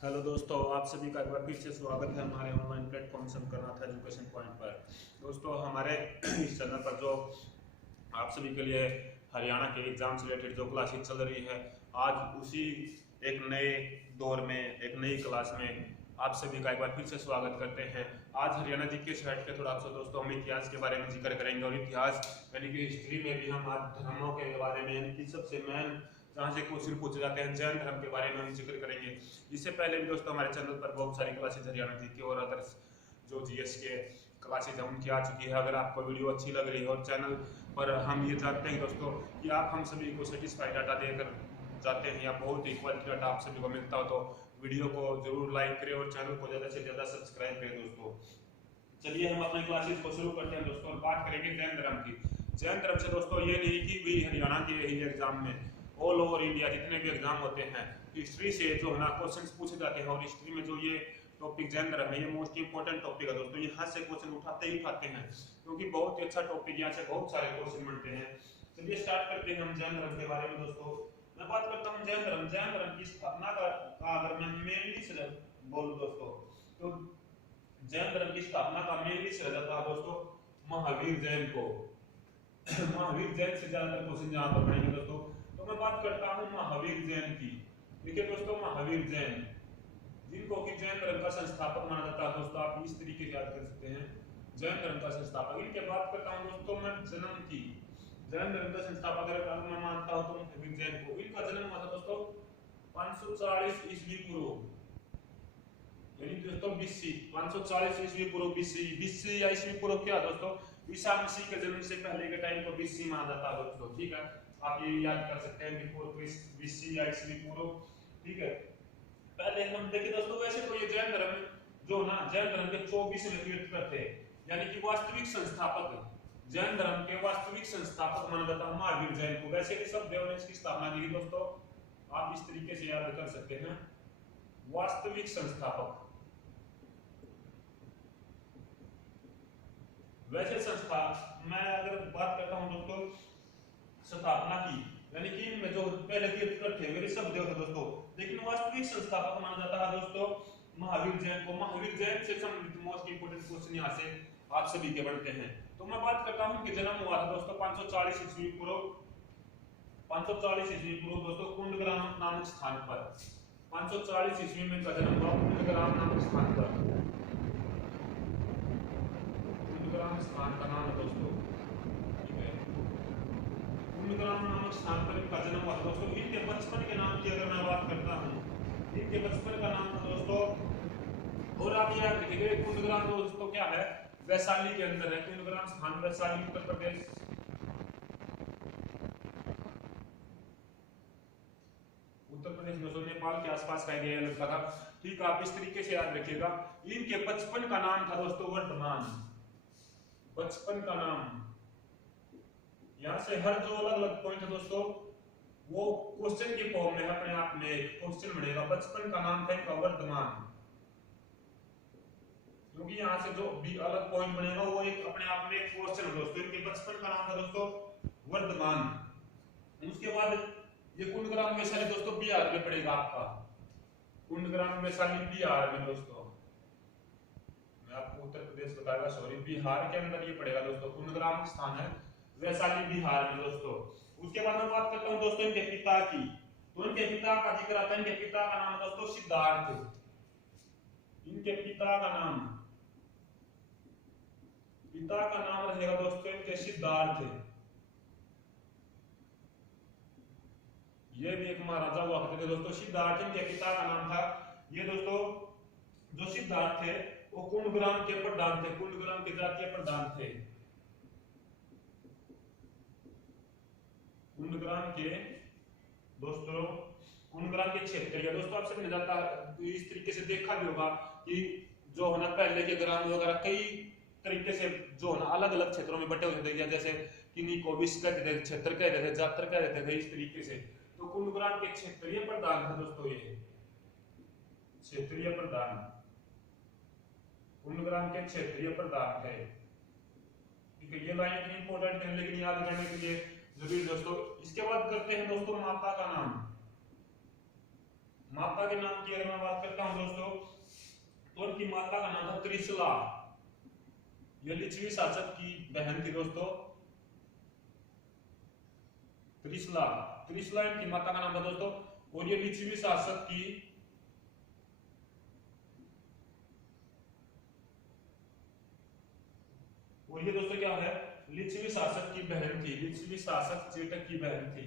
Hello दोस्तों, आप सभी का एक बार फिर से स्वागत है हमारे ऑनलाइन प्लेटफॉर्म समकरनाथ एजुकेशन पॉइंट पर। दोस्तों, हमारे इस चैनल पर जो आप सभी के लिए हरियाणा के एग्जाम से रिलेटेड जो क्लासेस चल रही है, आज उसी एक नए दौर में एक नई क्लास में आप सभी का एक बार फिर से स्वागत करते हैं। आज हरियाणा जीके से हट के थोड़ा सा दोस्तों हम इतिहास के बारे में जिक्र करेंगे, और इतिहास यानी कि हिस्ट्री में भी हम आज धर्मों के बारे में यानी कि सबसे मेन जहाँ से क्वेश्चन पूछे जाते हैं जैन धर्म के बारे में हम जिक्र करेंगे। इससे पहले भी दोस्तों हमारे चैनल पर बहुत सारी क्लासेज हरियाणा जीके और अदर्स जो जीएस के क्लासेज हैं उनकी आ चुकी है। अगर आपको वीडियो अच्छी लग रही है और चैनल पर हम ये जानते हैं दोस्तों कि आप हम सभी को सेटिस्फाई डाटा देकर जाते हैं या बहुत ही क्वालिटी डाटा आप सभी को मिलता हो, तो वीडियो को जरूर लाइक करें और चैनल को ज़्यादा से ज़्यादा सब्सक्राइब करें दोस्तों। चलिए हम अपने क्लासेस को शुरू करते हैं दोस्तों और बात करेंगे जैन धर्म की। जैन धर्म से दोस्तों ये नहीं कि भी हरियाणा के ही एग्जाम में, ऑल ओवर इंडिया जितने भी एग्जाम होते हैं हिस्ट्री से जो है ना क्वेश्चन पूछे जाते हैं, और हिस्ट्री में जो ये टॉपिक जैन धर्म है ये मोस्ट इंपोर्टेंट टॉपिक है दोस्तों। यहाँ से क्वेश्चन उठाते ही उठाते हैं क्योंकि बहुत ही अच्छा टॉपिक, यहाँ से बहुत सारे क्वेश्चन बनते हैं। चलिए स्टार्ट करते हैं हम जैन धर्म के बारे में दोस्तों। मैं बात करता हूँ जैन धर्म की स्थापना का अगर मैं मेनली से बोलूँ दोस्तों, तो जैन धर्म की स्थापना का मेनली श्रेय था दोस्तों महावीर जैन को। महावीर जैन से ज्यादातर क्वेश्चन यहाँ पर पढ़ेंगे दोस्तों, तो मैं बात करता हूँ महावीर जैन की। देखिए दोस्तों, महावीर जैन जिनको कि जैन धर्म का संस्थापक माना जाता है दोस्तों, आप इस तरीके से याद कर सकते हैं जैन धर्म का संस्थापक। इनके बात करता हूँ दोस्तों मैं जन्म की। जैन धर्म का संस्थापक अगर मैं मानता हूँ तो महावीर जैन को। इनका जन्म हुआ था दोस्तों 540 ईस्वी पूर्व, यानी दोस्तों बीसी 540 ईस्वी पूर्व। बीसी या ईस्वी पूर्व क्या दोस्तों, ईसा मसीह के जन्म से पहले के टाइम को बीसी माना जाता है दोस्तों। ठीक है, आप ये याद कर सकते हैं बिफोर बीसी या ईस्वी पूर्व। ठीक है, पहले हम देखिए दोस्तों, वैसे तो ये जैन धर्म जो ना जैन धर्म के 24वें तीर्थंकर थे, यानी कि वास्तविक संस्थापक जैन धर्म के वास्तविक संस्थापक माना जाता है महावीर जैन को। वैसे सब देव ने इसकी स्थापना की दोस्तों, आप इस तरीके से याद कर सकते हैं वास्तविक संस्थापक। वैसे संस्था मैं अगर बात करता हूं दोस्तों स्थापना की, यानी कि इनमें जो पहले तीर्थंकर थे वे सब देव थे दोस्तों, लेकिन वास्तविक संस्थापक माना जाता है दोस्तों महावीर जैन को। महावीर जैन से संबंधित मोस्ट इंपोर्टेंट क्वेश्चन यहाँ से आप सभी के बनते हैं। तो मैं बात करता हूं कि जन्म हुआ था दोस्तों 540 ईस्वी पूर्व। 540 ईस्वी पूर्व दोस्तों कुंडग्राम नामक स्थान पर। 540 ईस्वी में इनका जन्म हुआ कुंडग्राम नामक स्थान पर। कुंडग्राम स्थान का नाम है दोस्तों, ठीक है, कुंडग्राम नामक स्थान पर इनका जन्म हुआ दोस्तों। इनके बचपन के नाम की अगर मैं बात करता हूँ, इनके बचपन का नाम था दोस्तों, और आप याद रखिएगा कुंडग्राम दोस्तों क्या है, वैशाली के अंदर है। कुंडग्राम स्थान वैशाली उत्तर प्रदेश, उत्तर प्रदेश दोस्तों नेपाल के आसपास का एरिया लगता था। ठीक है, आप इस तरीके से याद रखिएगा। इनके बचपन का नाम था दोस्तों वर्धमान। बचपन का नाम, यहां से हर जो अलग अलग पॉइंट है दोस्तों वो क्वेश्चन के फॉर्म में अपने आप में एक क्वेश्चन बनेगा। बचपन का नाम था इनका वर्धमान, क्योंकि यहां से जो भी अलग पॉइंट बनेगा वो एक अपने आप में एक क्वेश्चन है दोस्तों। इनके बचपन का नाम था दोस्तों वर्धमान। उसके बाद ये कुंडग्राम वैशाली दोस्तों बिहार में पड़ेगा आपका। कुंडग्राम वैशाली बिहार में दोस्तों, मैं आपको उत्तर प्रदेश बताएगा, सॉरी, बिहार के अंदर ये पड़ेगा दोस्तों। कुंडग्राम स्थान है वैशाली बिहार में दोस्तों। उसके बाद मैं बात करता हूं दोस्तों इनके पिता की, तो इनके पिता का जिक्र आता है। इनके पिता का नाम दोस्तों सिद्धार्थ। इनके पिता का नाम रहेगा दोस्तों इनके सिद्धार्थ। ये भी एक महाराजा हुआ करते थे दोस्तों, सिद्धार्थ इनके पिता का नाम था। ये दोस्तों जो सिद्धार्थ थे वो कुंडग्राम के प्रधान थे, कुंडग्राम के जातीय प्रधान थे। कुंडग्राम के दोस्तों, कुंडग्राम के क्षेत्र दोस्तों आप सबने जाता इस तरीके से देखा भी होगा कि जो है ना पहले के ग्राम वगैरह कई तरीके से जो है ना अलग अलग क्षेत्रों में बटे हुए थे, जैसे किन्हीं को विश्व कहते थे, क्षेत्र कहते थे, जात्र कहते थे, इस तरीके से। तो कुंडग्राम के क्षेत्रीय प्रधान था दोस्तों, ये क्षेत्रीय प्रधान, कुंडग्राम के क्षेत्रीय प्रधान थे। ठीक है, ये लाइन इतनी इंपॉर्टेंट है लेकिन याद करने के लिए जरूरी दोस्तों। इसके बाद करते हैं दोस्तों माता का नाम। माता के नाम की अगर मैं बात करता हूँ दोस्तों, तो उनकी माता का नाम था त्रिशला। ये लिच्छवी शासक की बहन थी दोस्तों, त्रिशला। त्रिशला इनकी माता का नाम था दोस्तों, और ये लिच्छवी शासक की और ये दोस्तों क्या है, लिच्छवी शासक की बहन थी। लिच्छवी शासक चेटक की बहन थी।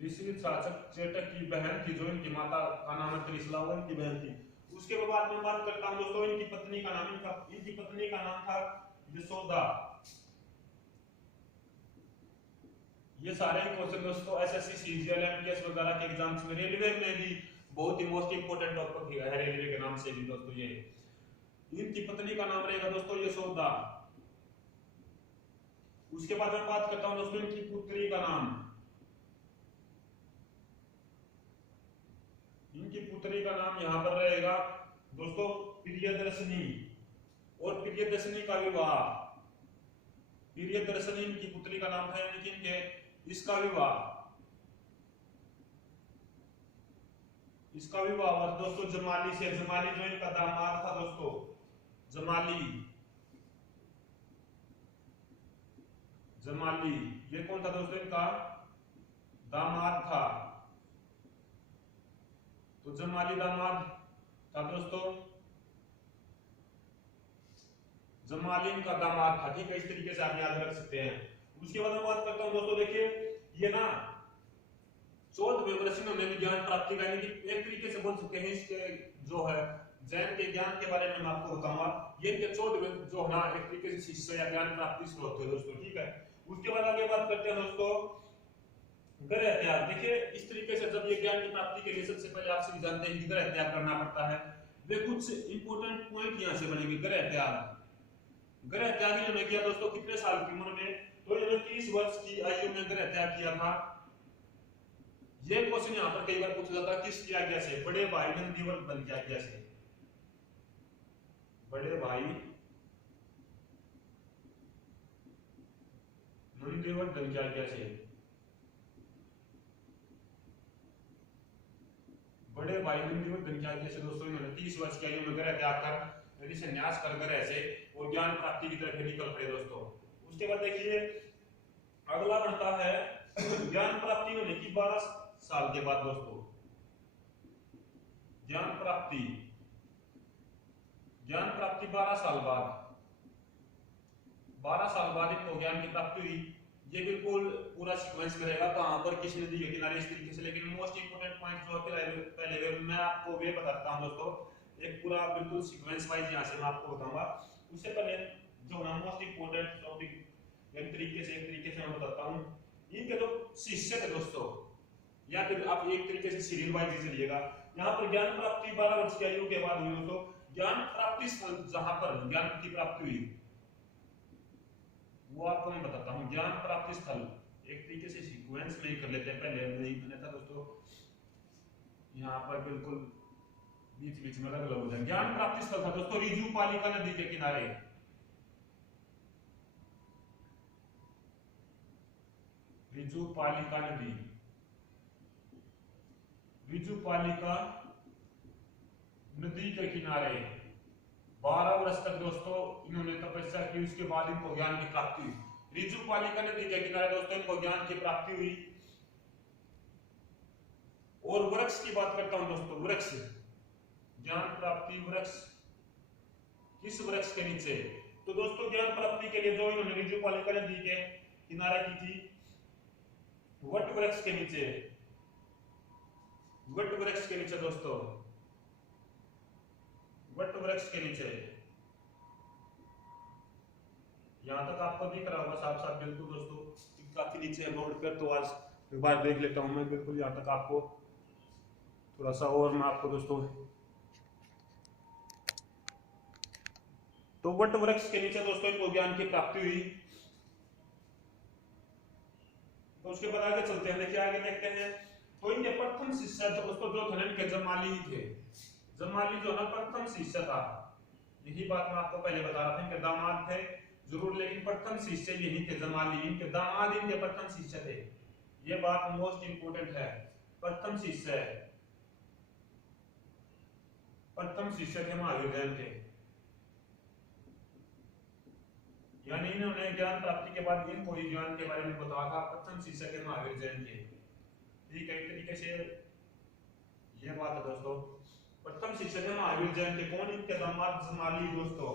लिच्छवी शासक चेटक की बहन थी, जो इनकी माता का नाम है त्रिशला, वो इनकी बहन थी। उसके बाद में बात करता हूं दोस्तों इनकी पत्नी का नाम। इनकी पत्नी का नाम था यशोदा। ये सारे क्वेश्चन दोस्तों एसएससी सीजीएल एमटीएस वगैरह के एग्जाम्स में, रेलवे में भी बहुत ही मोस्ट इंपोर्टेंट टॉपिक है रेलवे के नाम से भी दोस्तों। ये इनकी पत्नी का नाम रहेगा दोस्तों यशोदा। उसके बाद मैं बात करता हूं दोस्तों इनकी पुत्री का नाम। इनकी पुत्री का नाम यहां पर रहेगा दोस्तों प्रियदर्शनी। और प्रियदर्शनी का विवाह, प्रियदर्शनी इनकी पुत्री का नाम था, यानी कि इनके इसका विवाह हुआ दोस्तों जमाली से। जमाली जो इनका दामाद था दोस्तों, जमाली। जमाली ये कौन था दोस्तों, इनका दामाद था। तो जमाली दामाद था दोस्तों, जमाली इनका दामाद था। ठीक है, इस तरीके से आप याद रख सकते हैं। उसके बाद मैं बात करता हूं दोस्तों, देखिए ये ना 14वें वर्ष में उन्हें ज्ञान प्राप्ति का, यानी कि एक तरीके से बोल सकते हैं इसके जो है जैन के ज्ञान के बारे में मैं आपको बताऊंगा। ये इनके 14वें जो है ना एक तरीके से शिष्य या ज्ञान प्राप्ति शुरू होती है दोस्तों। ठीक है, उसके बाद आगे बात करते हैं दोस्तों ग्रह त्याग। देखिए इस तरीके से जब ये ज्ञान की प्राप्ति के लिए सबसे पहले आप सभी जानते हैं कि ग्रह त्याग करना पड़ता है। वे कुछ इंपोर्टेंट पॉइंट यहां से बनेंगे। ग्रह त्याग, ग्रह त्याग इन्होंने किया दोस्तों कितने साल की उम्र में, तो इन्होंने 30 वर्ष की आयु में ग्रह त्याग किया था। ये क्वेश्चन यहां पर कई बार पूछा जाता है, किस आज्ञा से? बड़े भाई नंदीवर दल की आज्ञा से। बड़े भाई नंदीवर दल की आज्ञा से। बड़े भाई नंदीवर दल की आज्ञा से दोस्तों इन्होंने 30 वर्ष की आयु में ग्रह त्याग कर, यानी संन्यास कर ग्रह से और ज्ञान प्राप्ति की तरफ निकल पड़े दोस्तों। उसके बाद देखिए अगला बनता है ज्ञान प्राप्ति होने की 12 साल के बाद दोस्तों। ज्ञान प्राप्ति 12 साल बाद, 12 साल बाद इनको ज्ञान की प्राप्ति हुई। ये बिल्कुल पूरा सीक्वेंस में रहेगा, कहां पर किस नदी के किनारे, इस तरीके से। लेकिन मोस्ट इंपोर्टेंट पॉइंट जो पहले मैं आपको वे बताता हूं दोस्तों, एक पूरा बिल्कुल सीक्वेंस वाइज यहां से मैं आपको बताऊंगा। उससे पहले जो ना मोस्ट इंपोर्टेंट टॉपिक एक तरीके से मैं बताता हूं। इनके जो शिष्य थे दोस्तों, या फिर आप एक तरीके से सीरियल वाइज चलिएगा। यहाँ पर ज्ञान प्राप्ति 12 वर्ष की आयु के बाद हुई दोस्तों। ज्ञान प्राप्ति स्थल जहां पर ज्ञान की प्राप्ति हुई वो आपको मैं बताता हूँ। ज्ञान प्राप्ति स्थल एक तरीके से सीक्वेंस में ही कर लेते हैं, पहले नहीं मैंने था दोस्तों, यहाँ पर बिल्कुल बीच में अलग अलग हो जाए। ज्ञान प्राप्ति स्थल था दोस्तों रिजुपालिका नदी के किनारे। रिजुपालिका नदी, रिजुपालिका नदी के किनारे 12 वर्ष तक दोस्तों इन्होंने तपस्या की। उसके बाद इनको ज्ञान की प्राप्ति हुई। रिजुपालिका नदी के किनारे दोस्तों इनको ज्ञान की प्राप्ति हुई। और वृक्ष की बात करता हूं दोस्तों, वृक्ष, ज्ञान प्राप्ति वृक्ष, किस वृक्ष के नीचे? तो दोस्तों ज्ञान प्राप्ति के लिए जो इन्होंने रिजुपालिका नदी के किनारे की थी, वट वृक्ष के नीचे, वट वृक्ष के नीचे दोस्तों, वट वृक्ष के नीचे। यहां तक आपको दिख रहा होगा साफ साफ बिल्कुल दोस्तों, काफी नीचे है बोर्ड पर। तो आज एक बार देख लेता हूं मैं बिल्कुल यहां तक आपको थोड़ा सा, और मैं आपको दोस्तों तो वट वृक्ष के नीचे दोस्तों इनको ज्ञान की प्राप्ति हुई। तो उसके बाद आगे चलते हैं, देखिए आगे देखते हैं। तो इनके प्रथम शिष्य दोस्तों जो थे इनके जमाली ही थे। जमाली जो है प्रथम शिष्य था, यही बात मैं आपको पहले बता रहा था। इनके दामाद थे जरूर, लेकिन प्रथम शिष्य यही थे जमाली। इनके दामाद इनके प्रथम शिष्य थे। ये बात मोस्ट इंपोर्टेंट है। प्रथम शिष्य थे महावीर जैन के, यानी इन्होंने ज्ञान प्राप्ति के बाद इनको ही ज्ञान के बारे में बताया था। प्रथम शिष्य थे महावीर जैन के। ठीक है, एक तरीके से ये बात है दोस्तों। प्रथम शिष्य थे महावीर जैन के। कौन? इनके दामाद जमाली दोस्तों।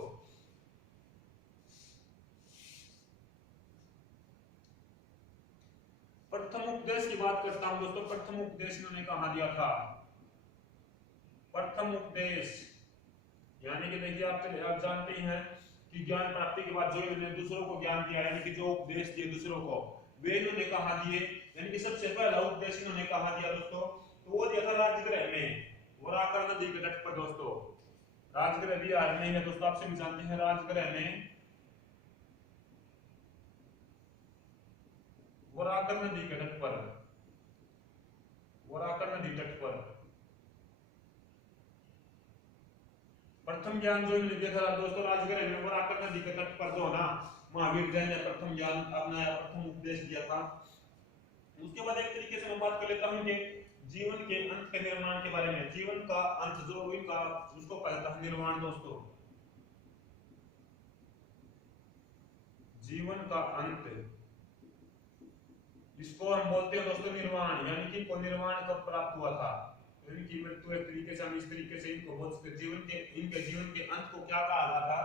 प्रथम उपदेश की बात करता हूं दोस्तों। प्रथम उपदेश इन्होंने कहां दिया था? प्रथम उपदेश यानी कि देखिए आप जानते ही हैं कि ज्ञान प्राप्ति के बाद जो इन्होंने दूसरों को ज्ञान दिया, यानी कि जो उपदेश दिए दूसरों को, वे इन्होंने कहां दिए? यानी कि सबसे पहला उपदेश इन्होंने कहां दिया दोस्तों? तो वो दिया था राजगृह में, वो राकर नदी के तट पर दोस्तों। राजगृह बिहार में है दोस्तों, आप सभी जानते हैं। राजगृह में वो राकर नदी के तट पर, वो राकर नदी तट पर प्रथम ज्ञान जो इन्होंने दिया था दोस्तों राजगृह में, वो राकर नदी के तट पर जो ना महावीर जैन ने प्रथम ज्ञान अपनाया, प्रथम उपदेश दिया था। उसके बाद एक तरीके से मैं बात कर लेता हूं कि जीवन के अंत के निर्माण के बारे में। जीवन का अंत जो इनका, उसको कहा जाता है निर्वाण दोस्तों। जीवन का अंत, इसको हम बोलते हैं दोस्तों निर्वाण, यानी कि इनको निर्वाण कब प्राप्त हुआ था? इनकी मृत्यु एक तरीके से हम इस तरीके से इनको बोल सकते हैं। इनके जीवन के अंत को क्या कहा जाता था?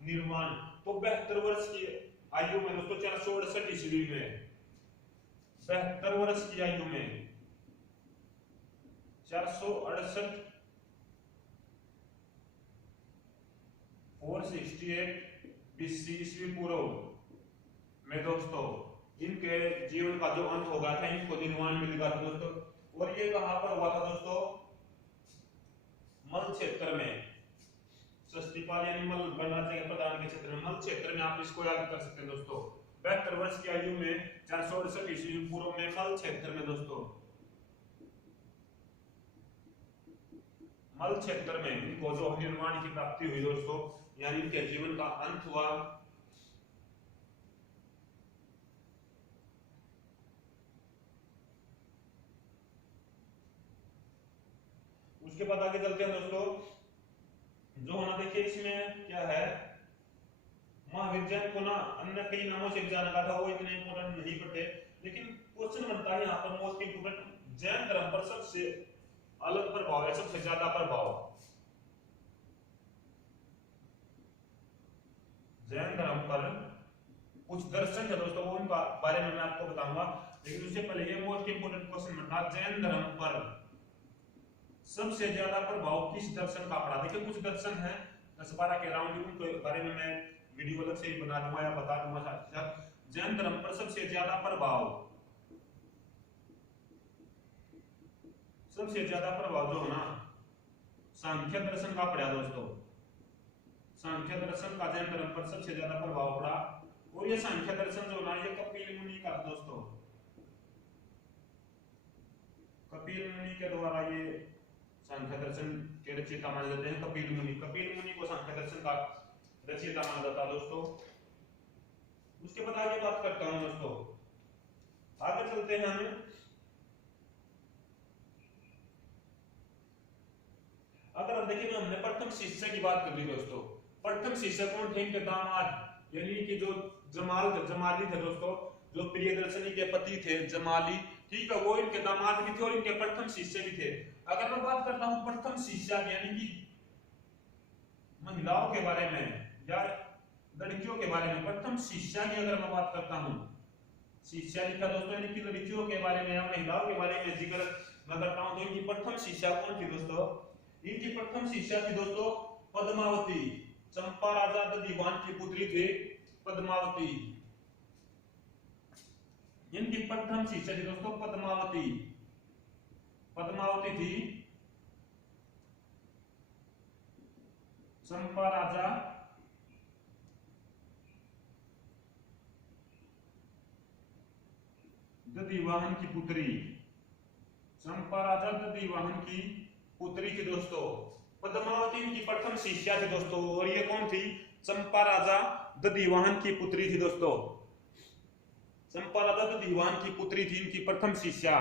निर्वाण। तो 72 वर्ष की आयु में दोस्तों, 468 ईस्वी में, 72 वर्ष की आयु में 468 468 BC ईस्वी पूर्व में दोस्तों इनके जीवन का जो अंत हो गया था, इनको निर्वाण मिल गया था दोस्तों। और ये कहां पर हुआ था दोस्तों? मल क्षेत्र में, सस्तिपाल यानी मल गणराज्य के प्रधान के क्षेत्र में, मल क्षेत्र में आप इसको याद कर सकते हैं दोस्तों। 72 वर्ष की आयु में 468 ईस्वी पूर्व में मल क्षेत्र में दोस्तों, मल क्षेत्र में इनको जो निर्वाण की प्राप्ति हुई दोस्तों, यानी इनके जीवन का अंत हुआ। उसके बाद आगे चलते हैं दोस्तों। जो होना देखिए इसमें क्या है, महावीर जैन को ना अन्य कई नामों से जाना जाता था, वो इतने इंपॉर्टेंट नहीं पड़ते, लेकिन क्वेश्चन बनता है यहाँ पर मोस्ट इंपॉर्टेंट, जैन धर्म पर सबसे अलग प्रभाव है, सबसे ज्यादा प्रभाव जैन धर्म पर कुछ दर्शन है दोस्तों, वो उनका बारे में मैं आपको बताऊंगा। लेकिन उससे पहले ये मोस्ट इंपॉर्टेंट क्वेश्चन बनता है, जैन धर्म पर सबसे ज्यादा प्रभाव किस दर्शन का पड़ा? देखिए कुछ दर्शन है 10-12 के राउंड, उनके बारे में मैं वीडियो अलग से ही बना दूंगा या बता दूंगा साथ साथ। जैन धर्म पर सबसे ज्यादा प्रभाव जो है ना सांख्य दर्शन का पड़ा दोस्तों। सांख्य दर्शन का जैन धर्म पर सबसे ज्यादा प्रभाव पड़ा। और ये सांख्य दर्शन जो ना ये कपिल मुनि का दोस्तों, कपिल मुनि के द्वारा ये सांख्य दर्शन के रचयिता माने जाते हैं कपिल मुनि। कपिल मुनि को सांख्य दर्शन का रचयिता माना जाता है दोस्तों। उसके बाद आगे बात करता हूं दोस्तों, आगे चलते हैं हम। अगर हम देखें तो हमने प्रथम शिष्य की बात कर ली दोस्तों। प्रथम शिष्य कौन थे? इनके दामाद, यानी कि जो जमाली थे दोस्तों, जो प्रियदर्शनी के पति थे जमाली, ठीक है, वो इनके दामाद भी थे और इनके प्रथम शिष्य भी थे। अगर मैं बात करता हूं प्रथम शिष्य यानी कि महिलाओं के बारे में या लड़कियों के बारे में, प्रथम शिष्या की अगर मैं बात करता हूं, शिष्या लिखा दोस्तों, यानी कि लड़कियों के बारे में या महिलाओं के बारे में जिक्र मैं करता हूं, तो इनकी प्रथम शिष्या कौन थी दोस्तों? इनकी प्रथम शिष्या थी दोस्तों पद्मावती। चंपा राजा दीवान की पुत्री थी पद्मावती। इनकी प्रथम शिष्या थी दोस्तों पद्मावती। पद्मावती थी चंपा राजा दधिवाहन की पुत्री। चंपा राजा दधिवाहन की पुत्री थी दोस्तों पद्मावती, इनकी प्रथम शिष्या थी दोस्तों। और ये कौन थी? चंपा राजा दधिवाहन की पुत्री थी दोस्तों। संपादक दीवान की पुत्री थी इनकी प्रथम शिष्या।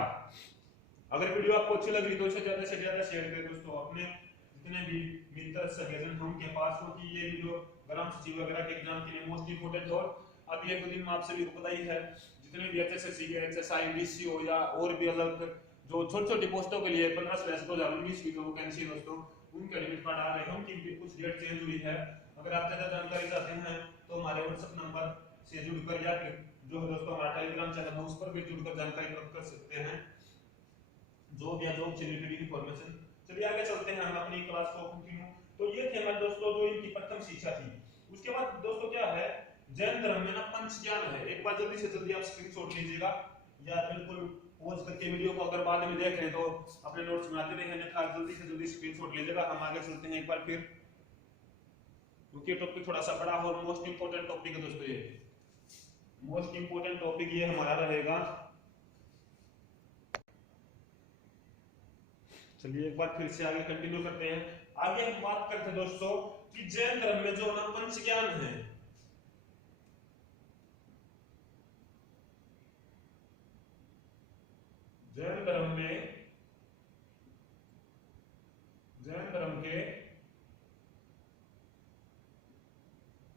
अगर वीडियो आपको अच्छी लगी तो इसे ज्यादा से ज्यादा शेयर करें दोस्तों, अपने जितने भी मित्र सज्जन हम के पास हो कि ये वीडियो ग्राम सचिव वगैरह के एग्जाम के लिए मोस्ट इंपोर्टेंट हो। अभी एक दो दिन में आप सभी को पता ही है जितने भी एचएसएससी के एचएसआई डीसी हो या और भी अलग जो छोटी छोटी पोस्टों के लिए 15/2019 की जो वैकेंसी है दोस्तों, उनके एडमिट कार्ड आ रहे हैं, उनकी कुछ डेट चेंज हुई है। अगर आप ज्यादा जानकारी चाहते हैं तो हमारे व्हाट्सएप नंबर से जुड़कर या फिर जो है दोस्तों हमारा टेलीग्राम चैनल है उस पर भी जुड़कर जानकारी प्राप्त कर सकते हैं, जॉब या जॉब से रिलेटेड इंफॉर्मेशन। चलिए आगे चलते हैं हम अपनी क्लास को कंटिन्यू। तो ये थे हमारे दोस्तों जो इनकी प्रथम शिक्षा थी। उसके बाद दोस्तों क्या है, जैन धर्म में ना पंच ज्ञान है। एक बार जल्दी से जल्दी आप स्क्रीनशॉट लीजिएगा या बिल्कुल पॉज करके वीडियो को अगर बाद में देख रहे तो अपने नोट्स में आते रहे, अन्यथा जल्दी से जल्दी स्क्रीनशॉट लीजिएगा। हम आगे चलते हैं एक बार फिर, क्योंकि टॉपिक थोड़ा सा बड़ा और मोस्ट इंपोर्टेंट टॉपिक है दोस्तों। ये मोस्ट इंपोर्टेंट टॉपिक ये हमारा रहेगा। चलिए एक बार फिर से आगे कंटिन्यू करते हैं। आगे हम बात करते हैं दोस्तों कि जैन धर्म में जो ना पंच ज्ञान है, जैन धर्म के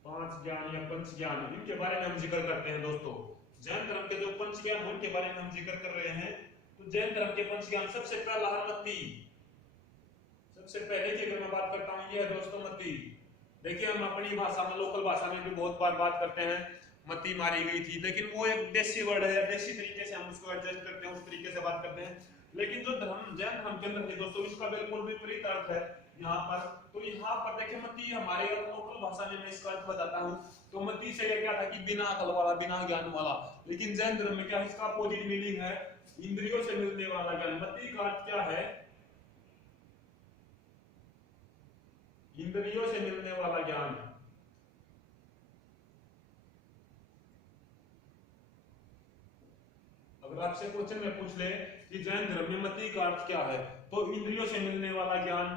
5 ज्ञान या पंच ज्ञान, इनके बारे में हम जिक्र करते हैं दोस्तों। जैन धर्म के जो पंच ज्ञान उनके बारे में हम जिक्र कर रहे हैं। तो जैन धर्म के पंच ज्ञान सबसे पहला है मति। सबसे पहले की अगर मैं बात करता हूं ये है दोस्तों मति। देखिए हम अपनी भाषा में लोकल भाषा में भी बहुत बार बात करते हैं मति मारी गई थी, लेकिन वो एक देसी वर्ड है, देसी तरीके से हम उसको एडजस्ट करते हैं, उस तरीके से बात करते हैं। लेकिन जो धर्म जैन धर्म के अंदर है दोस्तों, इसका बिल्कुल विपरीत अर्थ है यहाँ पर। तो यहाँ पर देखिए मति हमारे लोकल भाषा में मैं इसका अर्थ बताता हूँ। तो मति से ये क्या था कि बिना अकल वाला, बिना ज्ञान वाला। लेकिन जैन धर्म में क्या इसका अपोजिट मीनिंग है, इंद्रियों से मिलने वाला ज्ञान। मति का अर्थ क्या है, इंद्रियों से मिलने वाला ज्ञान। अगर आपसे क्वेश्चन में पूछ ले कि जैन धर्म में मति का अर्थ क्या है, तो इंद्रियों से मिलने वाला ज्ञान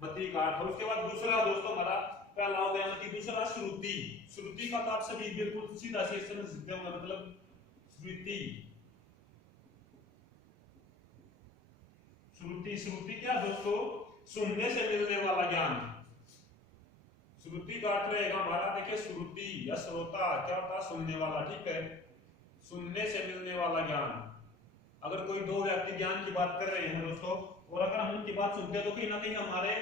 मति का अर्थ है। उसके बाद दूसरा दोस्तों हमारा पहला हो गया मति, दूसरा श्रुति। श्रुति का तो आप सभी बिल्कुल सीधा से समझ सकते होंगे, मतलब श्रुति। श्रुति श्रुति क्या दोस्तों, सुनने से मिलने वाला ज्ञान। श्रुति का अर्थ रहेगा हमारा, देखिए श्रुति या श्रोता क्या होता है, सुनने वाला, ठीक है, सुनने से मिलने वाला ज्ञान। अगर कोई दो व्यक्ति ज्ञान की बात कर रहे हैं दोस्तों, और अगर हम उनकी बात सुनते हैं तो कहीं ना कहीं हमारे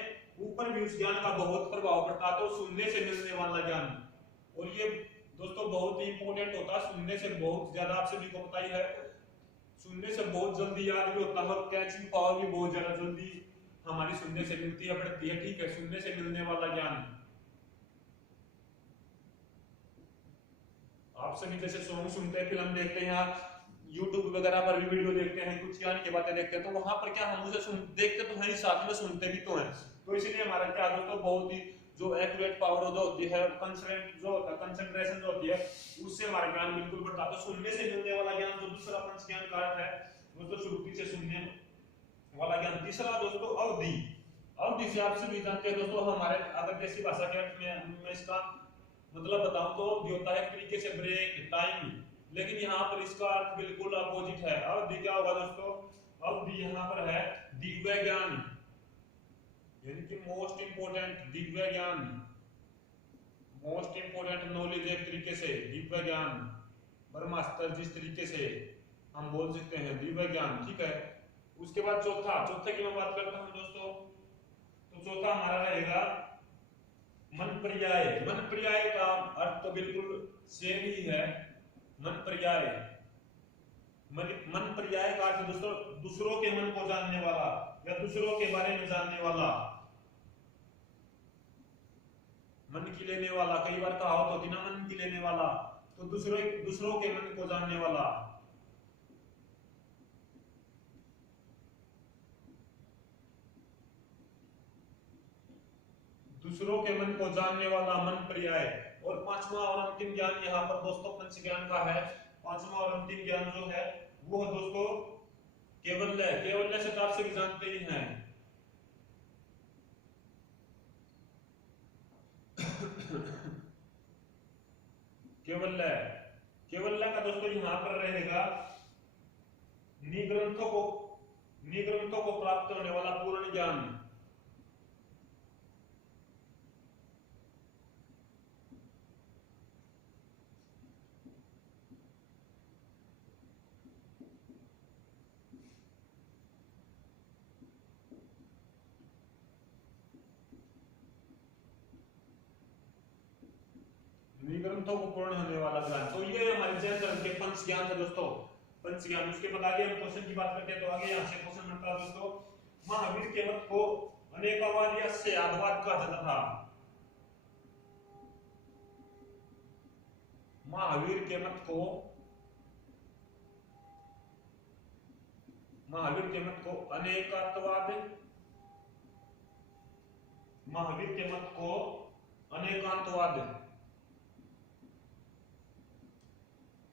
ऊपर भी उस ज्ञान का बहुत प्रभाव पड़ता है। तो सुनने से मिलने वाला ज्ञान, और ये दोस्तों बहुत ही इंपॉर्टेंट होता है। सुनने से बहुत ज्यादा, आप सभी को पता ही है, सुनने से बहुत जल्दी याद भी होता है और कैचिंग पावर भी बहुत ज्यादा जल्दी हमारी सुनने से मिलती है, बढ़ती है, ठीक है। सुनने से मिलने वाला ज्ञान, आप सभी जैसे सॉन्ग सुनते हैं, फिल्म देखते हैं, यूट्यूब वगैरह पर भी वीडियो देखते हैं, कुछ ज्ञान की बातें देखते हैं, तो वहां पर क्या हम उसे देखते तो हैं, साथ में सुनते भी तो हैं। तो इसीलिए हमारा क्या दोस्तों बहुत ही जो एक्यूरेट पावर जो होती है, कंसंट्रेशन जो होती है, उससे हमारा ज्ञान बिल्कुल बढ़ता है। तो सुनने से मिलने वाला ज्ञान जो दूसरा पंच ज्ञान का अर्थ है दोस्तों, श्रुति से सुनने वाला ज्ञान। तीसरा दोस्तों अवधि। अवधि से आप सभी जानते हैं दोस्तों, हमारे अगर देसी भाषा के अर्थ में मैं इसका मतलब बताऊं तो अवधि होता है एक तरीके से ब्रेक, टाइम। लेकिन यहाँ पर इसका अर्थ बिल्कुल अपोजिट है। अवधि क्या होगा दोस्तों, अवधि यहाँ पर है दिव्य ज्ञान, यानी कि मोस्ट इंपोर्टेंट दिव्य ज्ञान, मोस्ट इंपोर्टेंट नॉलेज। एक तरीके से दिव्य ज्ञान, ब्रह्मास्त्र जिस तरीके से हम बोल सकते हैं, दिव्य ज्ञान, ठीक है। उसके बाद चौथे की मैं बात करता हूं दोस्तों, तो चौथा हमारा रहेगा मन पर्याय। मन पर्याय का अर्थ तो बिल्कुल सेम ही है। मन पर्याय, मन पर्याय का अर्थ दोस्तों दूसरों के मन को जानने वाला या दूसरों के बारे में जानने वाला, मन की लेने वाला। कई बार कहावत होती ना, मन की लेने वाला, तो दूसरों के मन को जानने वाला। दूसरों के मन को जानने वाला, मन पर्याय। और पांचवा और अंतिम ज्ञान यहाँ पर दोस्तों पंच ज्ञान का है। पांचवा और अंतिम ज्ञान जो है वो है दोस्तों केवल्य। केवल्य से आप सभी जानते ही हैं, केवल्य केवल का दोस्तों यहाँ पर रहेगा निग्रंथों को प्राप्त होने वाला पूर्ण ज्ञान। निग्रंथों को पूर्ण होने वाला ज्ञान, तो ये हमारे जैन धर्म के पंच ज्ञान थे दोस्तों, पंच ज्ञान। उसके बाद आगे हम क्वेश्चन की बात करते हैं, तो आगे यहाँ से क्वेश्चन बनता है दोस्तों, महावीर के मत को अनेकवाद या स्यादवाद कहा जाता था। महावीर के मत को अनेकांतवाद, महावीर के मत को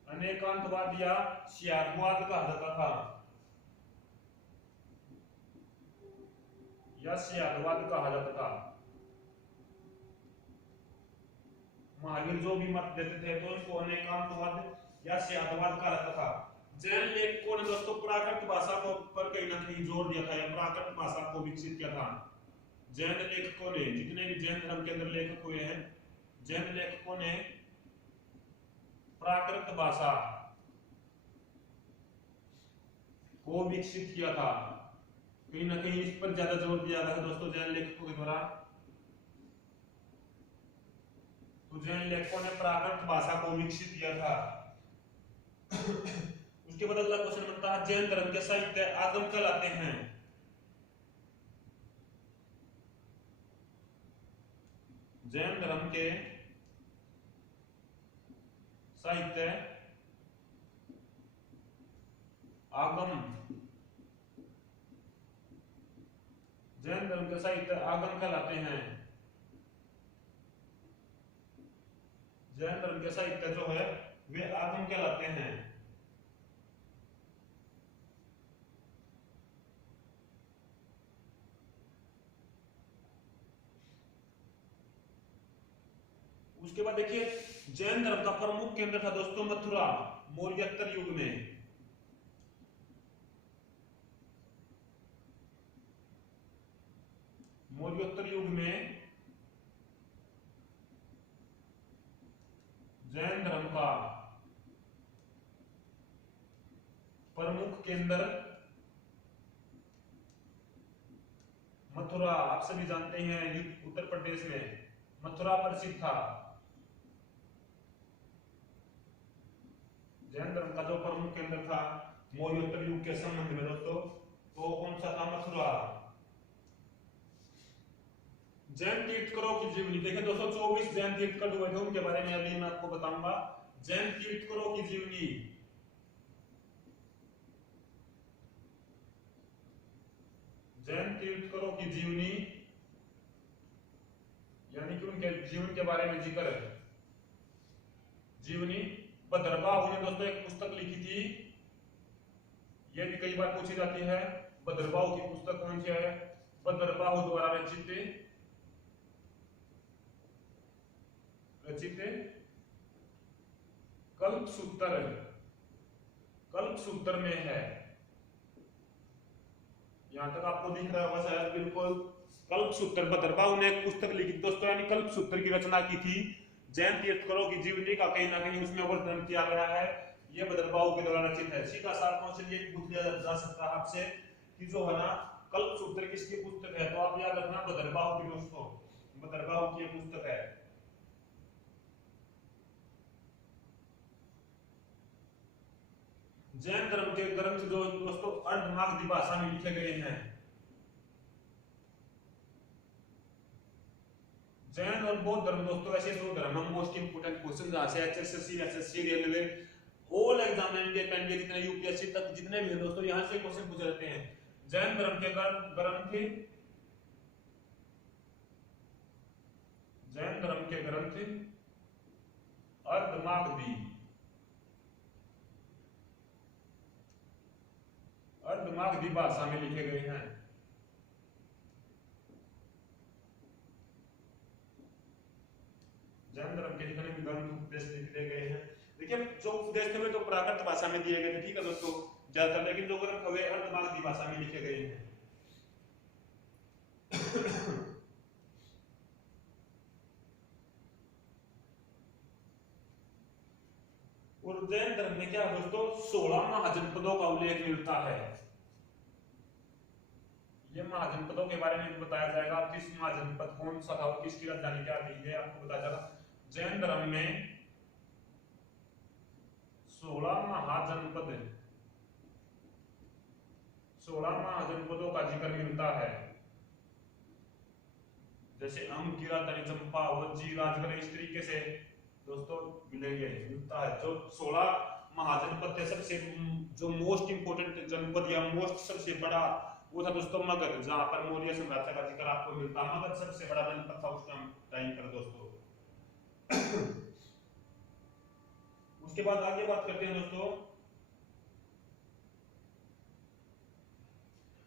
अनेकांतवाद या स्यादवाद कहा जाता था, या स्यादवाद कहा जाता था। महावीर जो भी मत देते थे तो इनको अनेकांतवाद या स्यादवाद कहा जाता था। जैन लेखकों ने दोस्तों प्राकृत भाषा को पर कहीं ना कहीं जोर दिया था, या प्राकृत भाषा को विकसित किया था। जैन लेखकों ने, जितने भी जैन धर्म के अंदर लेखक हुए हैं, जैन लेखकों ने प्राकृत भाषा को विकसित किया था। कहीं ना कहीं इस पर ज्यादा जोर दिया गया दोस्तों जैन लेखकों के द्वारा। तो जैन लेखकों ने प्राकृत भाषा को विकसित किया था। उसके बाद अगला क्वेश्चन बनता है, जैन धर्म के साहित्य आगम कहलाते हैं। जैन धर्म के साहित्य आगम, जैन धर्म के साहित्य आगम कहलाते हैं। जैन धर्म के साहित्य जो है वे आगम कहलाते हैं। उसके बाद देखिए, जैन धर्म का प्रमुख केंद्र था दोस्तों मथुरा, मौर्योत्तर युग में। मौर्योत्तर युग में जैन धर्म का प्रमुख केंद्र मथुरा, आप सभी जानते हैं उत्तर प्रदेश में मथुरा प्रसिद्ध था। जैन धर्म का जो प्रमुख केंद्र था मौर्योत्तर युग के संबंध में दोस्तों, तो कौन सा था? मथुरा। जैन तीर्थंकरों की जीवनी देखिए दोस्तों, 24 जैन तीर्थंकर हुए थे, उनके बारे में अभी मैं आपको बताऊंगा। जैन तीर्थंकरों की जीवनी, जैन तीर्थंकरों की जीवनी यानी कि उनके जीवन के बारे में जिक्र है। जीवनी भद्रबाहु ने दोस्तों एक पुस्तक लिखी थी, यह भी कई बार पूछी जाती है। भद्रबाहु की पुस्तक कौन सी है? भद्रबाहु द्वारा रचित कल्पसूत्र, कल्पसूत्र में है। यहां तक आपको दिख रहा होगा शायद, बिल्कुल कल्पसूत्र। भद्रबाहु ने एक पुस्तक लिखी दोस्तों, यानी कल्पसूत्र की रचना की थी। जैन तीर्थंकरों की जीवनी का कहीं ना कहीं उसमें वर्णन किया गया है, यह भद्रबाहु के द्वारा रचित है। सीधा साफ क्वेश्चन ये पूछ लिया जा सकता है आपसे कि जो है ना कल्पसूत्र किसकी पुस्तक है, तो आप याद रखना भद्रबाहु की दोस्तों, भद्रबाहु की पुस्तक है। जैन धर्म के ग्रंथ जो दोस्तों अर्धमागधी भाषा में लिखे गए हैं। जैन और बौद्ध धर्म दोस्तों ऐसे दो धर्म हम मोस्ट इंपोर्टेंट क्वेश्चन जहां से HSSC, SSC, railway, all exam India candidate जितने यूपीएससी तक जितने भी है दोस्तों, यहां से क्वेश्चन पूछे जाते हैं। जैन धर्म के ग्रंथ, जैन धर्म के ग्रंथ अर्धमागधी भाषा में लिखे गए हैं। जैन धर्म के जितने भी ग्रंथ लिखे गए हैं, देखिए जो प्राकृत भाषा में दिए गए थे, ठीक है दोस्तों ज्यादातर, लेकिन जो ग्रंथ हुए अर्धवाक की भाषा में लिखे गए हैं। और जैन धर्म में क्या है दोस्तों, 16 महाजनपदों का उल्लेख मिलता है। ये महाजनपदों के बारे में बताया जाएगा, किस महाजनपद कौन सा था और किसकी राजधानी क्या थी, ये आपको बताया जाएगा। जैन धर्म में 16 महाजनपद, 16 महाजनपदों का जिक्र मिलता है। जैसे अंग की राजधानी चंपा, वज्जी, राजगढ़, इस तरीके से दोस्तों मिलेंगे, मिलता है। जो 16 महाजनपद थे, सबसे जो मोस्ट इंपोर्टेंट जनपद या मोस्ट सबसे बड़ा वो था दोस्तों मगध, जहां पर मौर्य साम्राज्य का जिक्र आपको मिलता है। मगध सबसे बड़ा जनपद था उस टाइम पर दोस्तों। उसके बाद आगे बात करते हैं दोस्तों,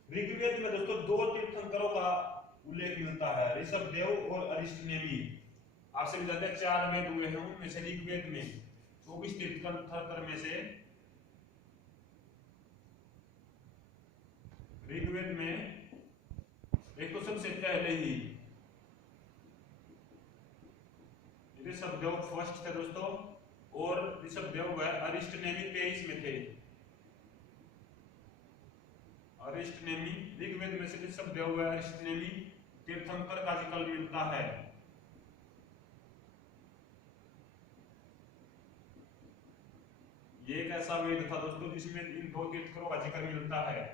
ऋग्वेद में दोस्तों 2 तीर्थंकरों का उल्लेख मिलता है, ऋषभदेव और अरिष्टनेमि। आपसे भी जानते हैं 4 वेद हुए हैं, उनमें से ऋग्वेद में 24 तीर्थंकर में से ऋग्वेद में एक तो सबसे पहले ही ऋषभदेव फर्स्ट थे दोस्तों, और ऋषभदेव व अरिष्टनेमि 23 में थे। अरिष्टनेमि ऋग्वेद में से ऋषभदेव व अरिष्टनेमि तीर्थंकर का जिक्र मिलता है। ये एक ऐसा वेद था दोस्तों जिसमें इन 2 तीर्थंकरों का जिक्र मिलता है।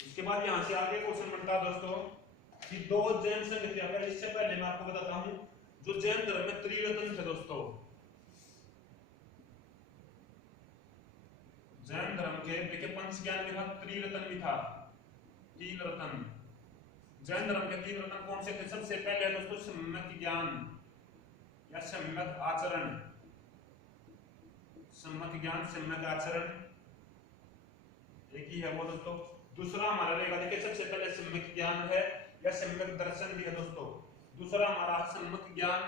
इसके बाद यहां से आगे क्वेश्चन बनता है दोस्तों कि 2 जैन संघ थे। अगर इससे पहले मैं आपको बताता हूं, जो जैन धर्म में त्रिरत्न थे दोस्तों, जैन धर्म के देखिए पंच ज्ञान भी था, त्रिरत्न भी था, 3 रत्न। जैन धर्म के 3 रत्न कौन से थे? सबसे पहले दोस्तों सम्यक ज्ञान या सम्यक आचरण, सम्यक ज्ञान, सम्यक आचरण एक ही है वो दोस्तों। दूसरा हमारा रहेगा, देखिए सबसे पहले सम्यक ज्ञान है या सम्यक दर्शन भी है दोस्तों। दूसरा हमारा सम्यक ज्ञान,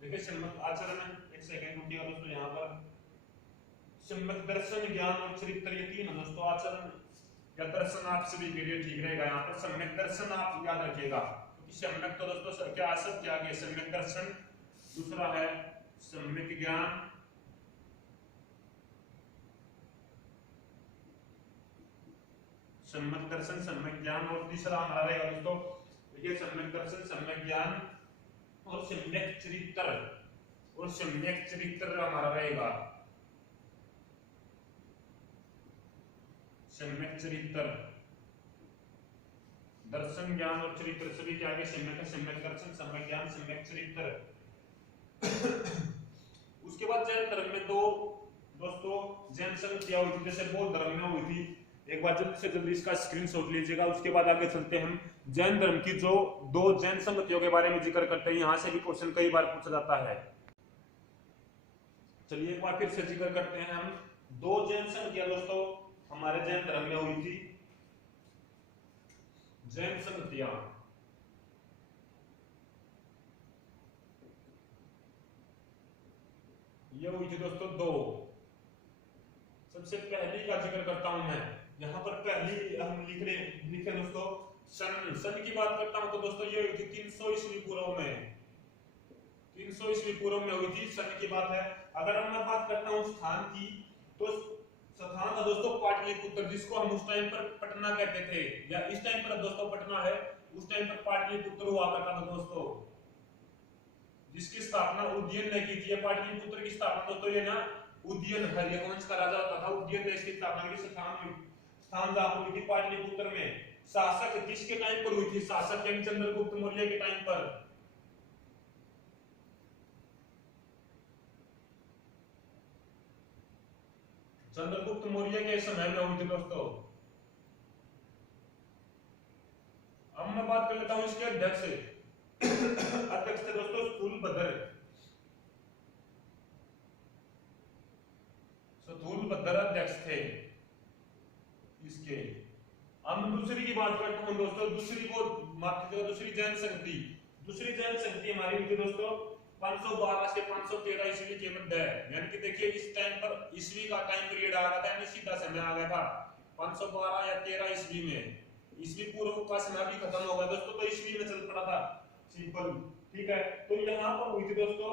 देखिए सम्यक आचरण है, एक सेकंड रुकिएगा दोस्तों, यहाँ पर सम्यक दर्शन, ज्ञान और चरित्र, ये 3 है दोस्तों। आचरण या दर्शन आप सभी के लिए ठीक रहेगा, यहाँ पर सम्यक दर्शन आप याद रखिएगा, क्योंकि सम्यक तो दोस्तों क्या सत्य आ गया, सम्यक दर्शन। दूसरा है सम्यक ज्ञान, सम्यक दर्शन, सम्यक ज्ञान, और तीसरा हमारा रहेगा दोस्तों देखिए सम्यक दर्शन, सम्यक ज्ञान और सम्यक चरित्र, और सम्यक चरित्र हमारा रहेगा सम्यक चरित्र। दर्शन, ज्ञान और चरित्र सभी के आगे सम्यक है, सम्यक दर्शन, सम्यक ज्ञान, सम्यक चरित्र। उसके बाद जैन धर्म में 2 दोस्तों जैन संगतियां हुई थी, जैसे बौद्ध धर्म में हुई थी। एक बार जल्दी से जल्दी इसका स्क्रीनशॉट लीजिएगा। उसके बाद आगे चलते हैं हम जैन धर्म की जो 2 जैन संगतियों के बारे में जिक्र करते हैं। यहां से भी क्वेश्चन कई बार पूछा जाता है। चलिए एक बार फिर से जिक्र करते हैं हम 2 जैन संगतियां दोस्तों हमारे जैन धर्म में हुई थी। जैन संगतियां ये हुई थी दोस्तों 2। सबसे पहली का जिक्र करता हूं मैं, यहाँ पर पहली हम लिखे दोस्तों सन की बात करता हूं तो दोस्तों ये हुई थी 300 ईस्वी पूर्व में, 300 ईस्वी पूर्व में हुई थी, सन की बात है। अगर हम मैं बात करता हूं स्थान की, तो स्थान था दोस्तों पाटलिपुत्र, जिसको हम उस टाइम पर पटना कहते थे, या इस टाइम पर दोस्तों पटना है, उस टाइम पर पाटलिपुत्र हुआ करता था दोस्तों, जिसकी स्थापना उदयन ने की थी। पाटलिपुत्र की स्थापना दोस्तों ये ना उदयन हरिवंश का राजा होता था, उदयन देश की स्थापना की स्थान जहां हुई थी पाटलिपुत्र में। शासक किसके टाइम पर हुई थी? शासक यानी चंद्रगुप्त मौर्य के टाइम पर। चंद्रगुप्त मौर्य के समय में हुई थी दोस्तों। अब मैं बात कर लेता हूं इसके अध्यक्ष थे दोस्तों स्थूलभद्र अध्यक्ष थे इसके। अब मैं दूसरी की बात करता हूं दोस्तों, दूसरी जैन संगति दूसरी जनसंख्या हमारी हुई थी दोस्तों 512 से 513 ईस्वी के मध्य, यानी कि देखिए इस टाइम पर ईस्वी का टाइम पीरियड आ गया था, यानी सीधा समय आ गया था 512 या 13 ईस्वी में। ईस्वी पूर्व का समय भी खत्म हो गया दोस्तों, तो ईस्वी में चल पड़ा था सिंपल। ठीक है, तो यहाँ पर हुई थी दोस्तों,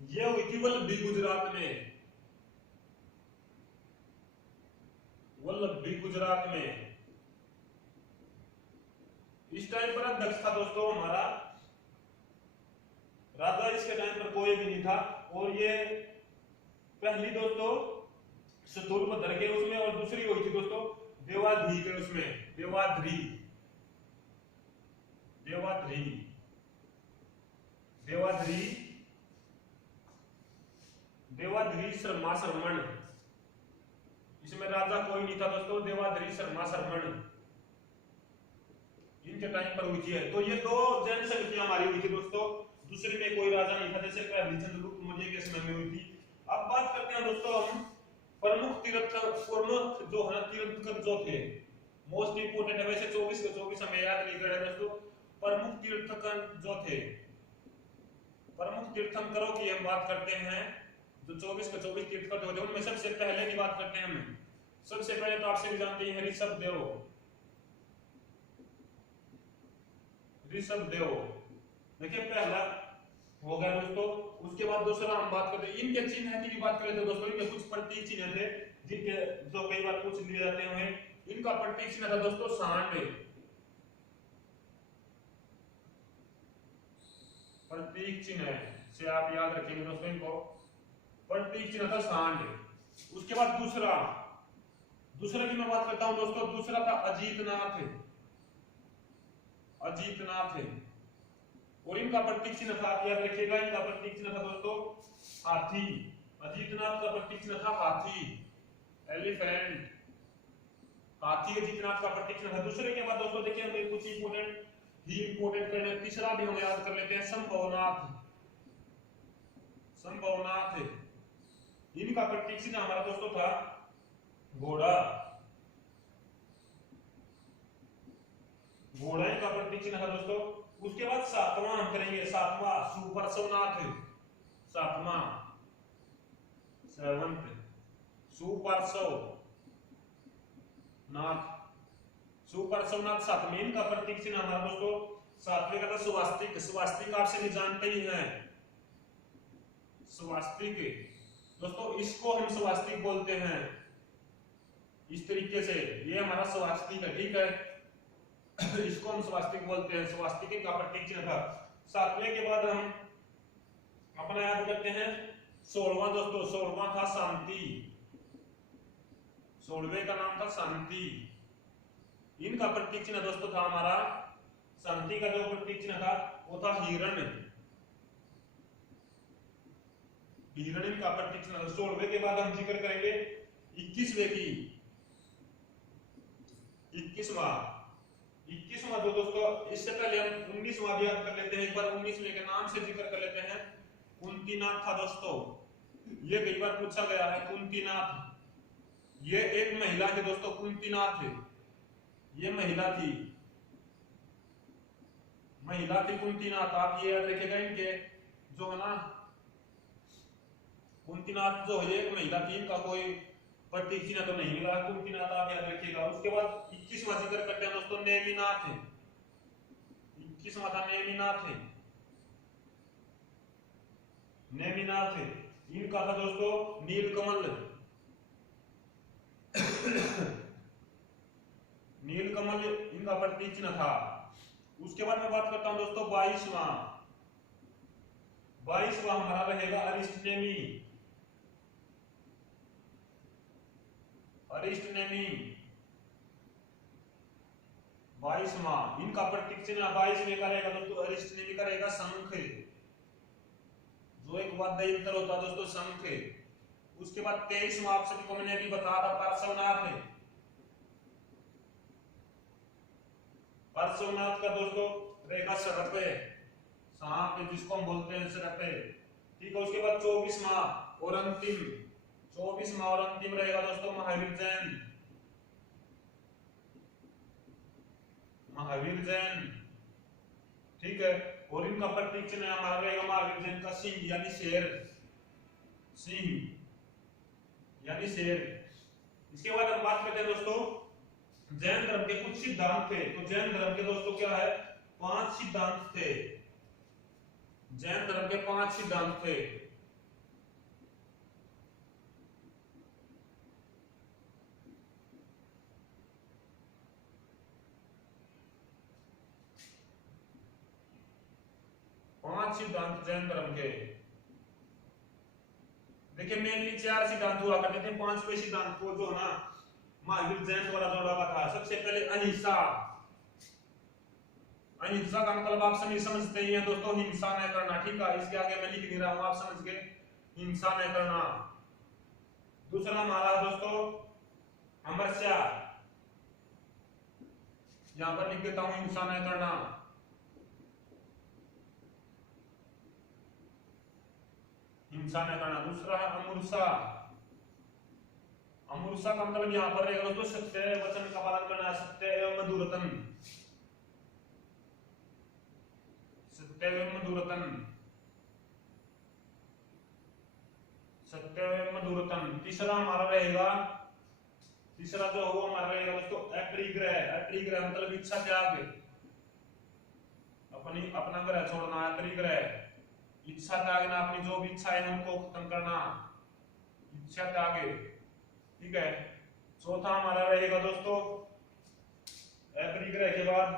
ये हुई थी वल्लभी गुजरात में, वल्लभी गुजरात में। इस टाइम पर अध्यक्ष था दोस्तों हमारा राजा, इसके टाइम पर कोई भी नहीं था। और ये पहली दोस्तों शतुरपधर के उसमें, और दूसरी हुई थी दोस्तों देवाध्री के उसमें, देवाध्री देवाध्री देवाध्री देवाध्री शर्मा शर्मण, इसमें राजा कोई नहीं था दोस्तों, देवाध्री शर्मा शर्मण इनके टाइम पर हुई थी। तो ये दो जनसंख्या हमारी हुई थी दोस्तों, दूसरे में कोई राजा नहीं था, जैसे पहली चंद्रगुप्त मौर्य के समय में हुई थी। अब बात करते हैं दोस्तों हम प्रमुख प्रमुख जो है तीर्थंकर जो थे, मोस्ट इंपोर्टेंट है, वैसे 24 के 24 हमें याद नहीं करना दोस्तों। प्रमुख तीर्थंकर जो थे, प्रमुख तीर्थंकरों की हम बात करते हैं, जो 24 के 24 तीर्थंकर जो थे उनमें सबसे पहले की बात करते हैं हम। सबसे पहले तो आपसे भी जानते हैं ऋषभ देव, ऋषभ देव देखिए पहला हो गया दोस्तों। उसके बाद दूसरा हम बात करते हैं, इनके चिन्ह की बात करें तो दोस्तों इनके कुछ प्रतीक चिन्ह थे जिनके जो कई बार पूछ लिए जाते हैं। इनका प्रतीक चिन्ह था दोस्तों सांड, प्रतीक चिन्ह से आप याद रखेंगे दोस्तों, इनको प्रतीक चिन्ह था सांड। उसके बाद दूसरा की मैं बात करता हूं दोस्तों, दूसरा था अजीतनाथ, अजीतनाथ, और इनका प्रतीक चिन्ह था, आप याद रखिएगा, इनका प्रतीक चिन्ह था दोस्तों हाथी। अजीतनाथ का प्रतीक चिन्ह था हाथी, एलिफेंट, हाथी अजीतनाथ का प्रतीक चिन्ह था। दूसरे के बाद दोस्तों देखिए हमें कुछ इंपोर्टेंट करने, तीसरा भी हम याद कर लेते हैं, संभवनाथ, संभवनाथ, इनका प्रतीक चिन्ह हमारा दोस्तों था घोड़ा, घोड़ा इनका प्रतीक चिन्ह था दोस्तों। उसके बाद सातवां हम करेंगे, सातवां सुपार्श्वनाथ, सातवां सेवंथ सुपार्श्वनाथ, सुपार्श्वनाथ सातवें, इनका प्रतीक चिन्ह हमारा दोस्तों सातवें का था स्वास्तिक, स्वास्तिक आप सभी जानते ही हैं, स्वास्तिक दोस्तों इसको हम स्वास्तिक बोलते हैं इस तरीके से, ये हमारा स्वास्तिक है, ठीक है, इसको हम स्वास्तिक बोलते हैं, स्वास्तिक का प्रतीक चिन्ह था। सातवें के बाद हम अपना याद करते हैं 16वां दोस्तों, 16वां था शांति, 16वें का नाम था शांति, इनका प्रतीक चिन्ह दोस्तों था हमारा, शांति का जो प्रतीक चिन्ह था वो था हिरण, हिरण इनका प्रतीक चिन्ह। 16वें के बाद हम जिक्र करेंगे 21वें की, 21वां जो दोस्तों, इससे पहले हम 19वां भी याद कर लेते हैं एक बार, 19वें के नाम से जिक्र कर लेते हैं, कुंतीनाथ था दोस्तों, ये कई बार पूछा गया है, कुंतीनाथ, ये एक महिला थी दोस्तों, कुंतीनाथ ये महिला थी, कुंतीनाथ, आप ये याद रखिएगा, इनके जो है ना कुंतीनाथ जो है एक महिला थी, इनका कोई प्रतीक चिन्ह तो नहीं मिला, कुंतीनाथ आप याद रखिएगा। उसके बाद 21वां जिक्र करते हैं दोस्तों, नेमिनाथ, 21वां था नेमिनाथ, नेमिनाथ, इनका था दोस्तों नीलकमल, नीलकमल इनका प्रतीक चिन्ह था। उसके बाद मैं बात करता हूं दोस्तों 22वां हमारा रहेगा अरिस्टनेमी, अरिस्टनेमी 22वां, इनका प्रतीक चिन्ह 22वें का रहेगा दोस्तों, अरिस्टनेमी का रहेगा शंख, जो एक वाद्य यंत्र होता है दोस्तों शंख। उसके बाद 23वां आप सभी को मैंने अभी बताया था पार्श्वनाथ, पार्श्वनाथ का दोस्तों रहेगा सरपे, सांप जिसको हम बोलते हैं सरपे, ठीक है। उसके बाद 24वां और अंतिम, 24वां और अंतिम रहेगा दोस्तों महावीर जैन, महावीर जैन, ठीक है। और इनका प्रतीक चिन्ह हमारा रहेगा महावीर जैन का सिंह यानी शेर, सिंह यानी शेर। इसके बाद हम बात करते हैं दोस्तों जैन धर्म के कुछ सिद्धांत थे। तो जैन धर्म के दोस्तों क्या है, 5 सिद्धांत थे। जैन धर्म के 5 सिद्धांत थे। पांच सिद्धांत जैन धर्म के। देखिए मेनली 4 सिद्धांत हुआ करते थे, 5वें सिद्धांत को जो है ना महावीर जैन द्वारा जोड़ा हुआ था। सबसे पहले अहिंसा। अहिंसा का मतलब आप सभी समझते ही हैं दोस्तों, हिंसा न करना। ठीक है, इसके आगे मैं लिख नहीं रहा हूं, आप समझ गए, हिंसा न करना। दूसरा हमारा दोस्तों अमरस्या, यहां पर लिख देता हूं हिंसा न करना। हिंसा न करना। दूसरा है अमूर्सा। अमूर्सा का मतलब यहां पर रहेगा दोस्तों सत्य वचन का पालन करना, सत्य एवं मधुरतन, सत्य एवं मधुरतन, सत्य एवं मधुरतन। तीसरा हमारा रहेगा, तीसरा जो वो हमारा रहेगा दोस्तों अपरिग्रह। अपरिग्रह मतलब इच्छा त्याग, अपना ग्रह छोड़ना, अपरिग्रह, इच्छा त्यागना, अपनी जो भी इच्छा है उनको खत्म करना, इच्छा त्याग। ठीक है। चौथा हमारा रहेगा दोस्तों अपरिग्रह के बाद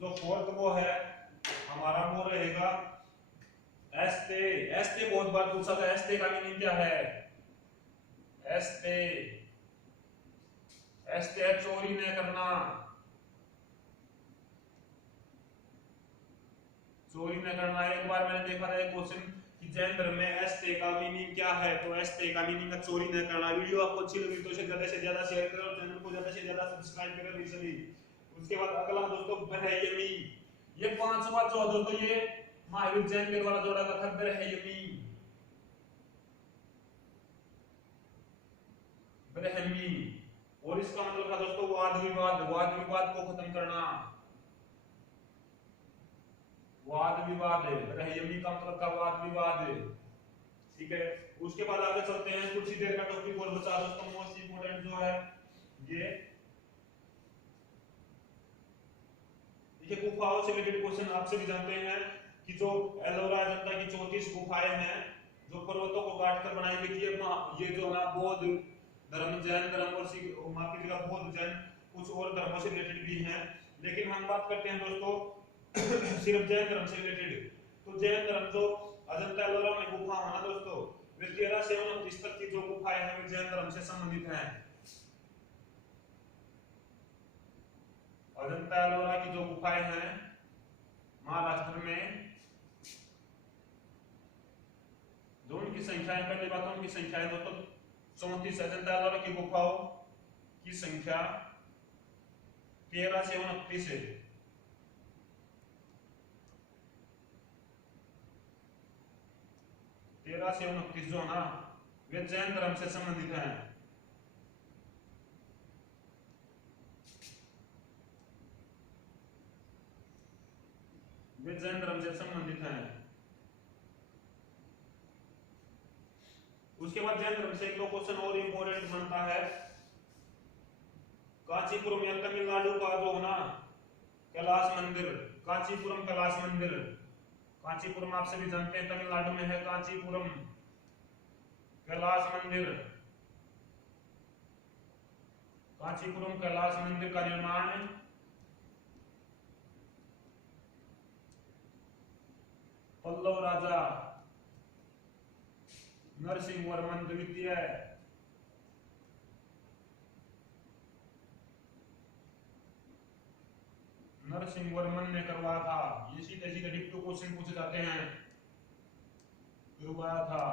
जो फोर्थ वो है हमारा वो रहेगा एस्ते। एस्ते बहुत बार पूछा था, एस्ते का मीनिंग क्या है? एस्ते, एस्ते चोरी न करना, चोरी न करना। एक बार मैंने देखा था एक क्वेश्चन कि जैन धर्म में एस्ते का मीनिंग क्या है, तो एस्ते का मीनिंग है चोरी न करना। वीडियो आपको अच्छी लगी तो इसे ज्यादा से ज्यादा शेयर करें और चैनल को ज्यादा से ज्यादा सब्सक्राइब करें प्लीज सभी। उसके बाद अगला दोस्तों बरहयमी। ये 5वां जो है दोस्तों ये महावीर जैन के द्वारा जोड़ा गया था, बरहयमी, बरहयमी। और इसका मतलब था दोस्तों वाद विवाद, वाद विवाद को खत्म करना, वाद विवाद है, बरहयमी का मतलब का वाद विवाद है। ठीक है। उसके बाद आगे चलते हैं, कुछ ही देर का टॉपिक और बचा दोस्तों, मोस्ट इंपोर्टेंट जो है ये देखिए गुफाओं से रिलेटेड क्वेश्चन आपसे भी जानते हैं कि जो एलोरा अजंता की 34 गुफाएं हैं जो पर्वतों को काटकर बनाई गई थी। ये जो है बौद्ध धर्म, जैन धर्म और माफ कीजिएगा बौद्ध जैन कुछ और धर्मों से रिलेटेड भी हैं, लेकिन हम बात करते हैं दोस्तों सिर्फ जैन धर्म से रिलेटेड। तो जैन धर्म जो अजंता एलोरा में गुफा है ना दोस्तों, वे 13 से 29 तक की जो गुफाएं हैं वे जैन धर्म से संबंधित हैं। अजंता एलोरा की जो गुफाएं हैं महाराष्ट्र में, जो उनकी संख्या है, पहली बात उनकी संख्या है दोस्तों 34। अजंता एलोरा की गुफाओं की संख्या 13 से 29 है। 13 से 29 जो ना वे जैन धर्म से संबंधित हैं। वे जैन धर्म से संबंधित हैं। उसके बाद जैन धर्म से एक दो क्वेश्चन और इंपॉर्टेंट बनता है। कांचीपुरम या तमिलनाडु का जो है ना कैलाश मंदिर, कांचीपुरम कैलाश मंदिर, कांचीपुरम आप सभी जानते हैं तमिलनाडु में है कांचीपुरम कैलाश मंदिर। कांचीपुरम कैलाश मंदिर का निर्माण पल्लव राजा नरसिंहवर्मन द्वितीय नरसिंहवर्मन ने करवाया था। ये सीधे सीधे डिप्टू क्वेश्चन पूछे जाते हैं, करवाया था।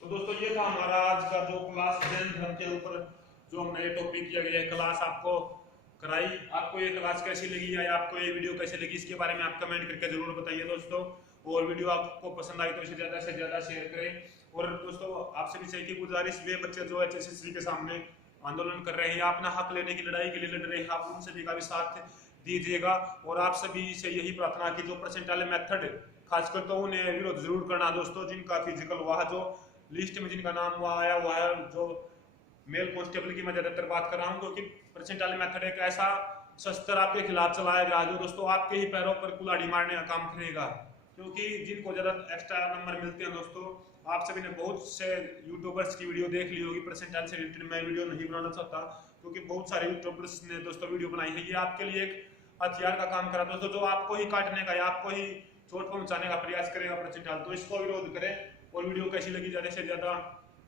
तो दोस्तों ये था हमारा आज का जो क्लास जैन धर्म के ऊपर जो हमने ये टॉपिक किया गया है, क्लास आपको कराई। आपको ये क्लास कैसी लगी या आपको ये वीडियो कैसी लगी इसके बारे में आप कमेंट करके जरूर बताइए दोस्तों। और वीडियो आपको पसंद आई तो इसे ज्यादा से ज्यादा शेयर करें। और दोस्तों आपसे भी चाहिए कि गुजारिश, वे बच्चे जो एचएसएससी के सामने आंदोलन कर रहे हैं या अपना हक लेने की लड़ाई के लिए लड़ रहे हैं, आप उन सभी का भी साथ दीजिएगा। और आप सभी से यही प्रार्थना की जो परसेंटाइल मेथड खासकर तो उन्हें विरोध जरूर करना दोस्तों, जिनका फिजिकल हुआ, जो लिस्ट में जिनका नाम हुआ आया हुआ है, जो मेल कांस्टेबल की मैं ज्यादातर बात कर रहा हूँ, क्योंकि परसेंटाइल मेथड एक ऐसा शस्त्र आपके खिलाफ चलाया गया जो दोस्तों आपके ही पैरों पर कुल्हाड़ी मारने का काम करेगा। क्योंकि जिनको ज्यादा एक्स्ट्रा नंबर मिलते हैं दोस्तों, आप सभी ने बहुत से यूट्यूबर्स की वीडियो देख ली होगी, परसेंटाइल से रिलेटेड मैं वीडियो नहीं बनाना चाहता क्योंकि बहुत सारे यूट्यूबर्स ने दोस्तों वीडियो बनाई है। ये आपके लिए एक हथियार का काम करा दोस्तों, जो आपको ही काटने का या आपको ही चोट पहुंचाने का प्रयास करेगा परसेंटाइल। तो इसको विरोध करें और वीडियो कैसी लगी ज्यादा से ज्यादा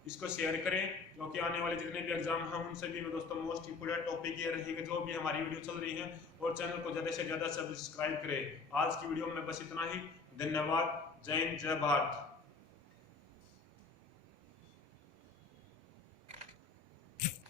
इसको शेयर करें, क्योंकि आने वाले जितने भी एग्जाम हैं उन सभी में दोस्तों मोस्ट इंपोर्टेंट टॉपिक ये रहेंगे जो भी हमारी वीडियो चल रही है। और चैनल को ज्यादा से ज्यादा सब्सक्राइब करें। आज की वीडियो में बस इतना ही। धन्यवाद। जय हिंद, जय भारत।